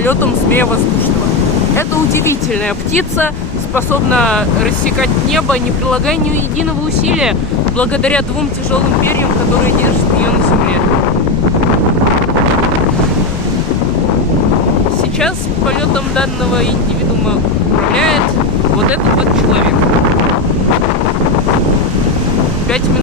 полетом змея воздушного. Это удивительная птица, способна рассекать небо, не прилагая ни единого усилия, благодаря двум тяжелым перьям, которые держат ее на земле. Сейчас полетом данного индивидуума управляет вот этот вот человек. 5 минут.